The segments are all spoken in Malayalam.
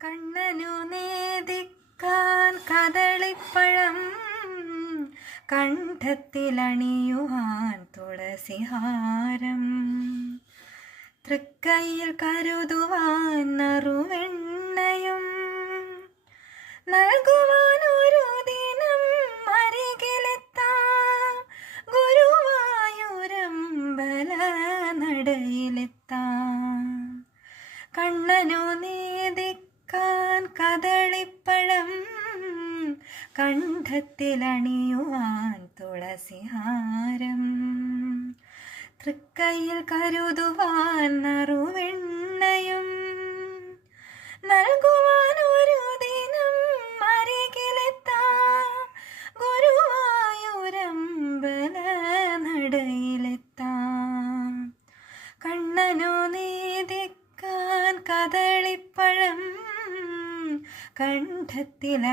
കണ്ണനു നേദിക്കാൻ കദളിപ്പഴം, കണ്ഠത്തിലണിയുവാൻ തുളസിഹാരം, തൃക്കൈയിൽ കരുതുവാൻ നറുവെണ്ണയും, നൽകുവാൻ ഒരു ദിനം അരികിലെത്താം, ഗുരുവായൂരമ്പല നടയിലെത്താം. കണ്ണനു നേദിക്കാൻ കദളിപ്പഴം, കണ്ഠത്തിലണിയുവാൻ തുളസിഹാരം, തൃക്കൈയിൽ കരുതുവാൻ നറുവെണ്ണയും, നൽകുവാൻ ഒരു ദിനം അരികിലെത്താം, ഗുരുവായൂരമ്പല നടയിലെത്താം. കണ്ണനു നേദിക്കാൻ കദളിപ്പഴം, കണ്ഠത്തിലണിയുവാൻ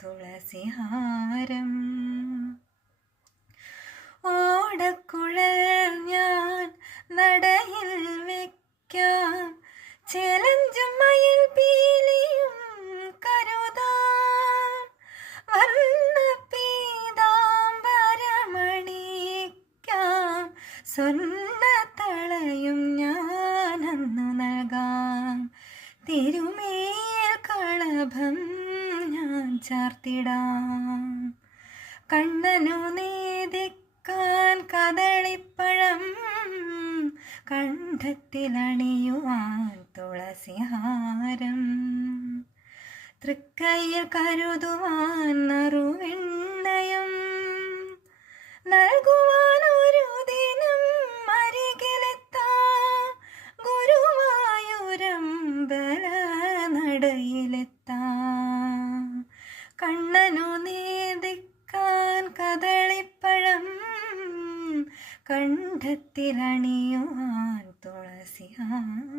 തുളസിഹാരം. ഓടക്കുഴൽ ഞാൻ നടയിൽ വയ്ക്കാം, ചേലഞ്ചും മയിൽ പീലിയും കരുതാം, വർണ്ണ പീതാംബരമണിക്കാം, സ്വർണ്ണത്തളയും ഞാനന്നു നൽകാം, തിരുമേൽ കളഭം ഞാൻ ചാർത്തിടാം. കണ്ണനു നേദിക്കാൻ കദളിപ്പഴം, കണ്ഠത്തിലണിയുവാൻ തുളസിഹാരം, തൃക്കൈയിൽ കരുതുവാൻ നറുവെണ്ണയും, നൽകുവാൻ ഒരു ദിനം അരികിലെത്താം, ഗുരുവായൂരമ്പല നടയിലെത്താം. കണ്ണനു നേദിക്കാൻ കദളിപ്പഴം, കണ്ഠത്തിലണിയുവാൻ തുളസിഹാരം.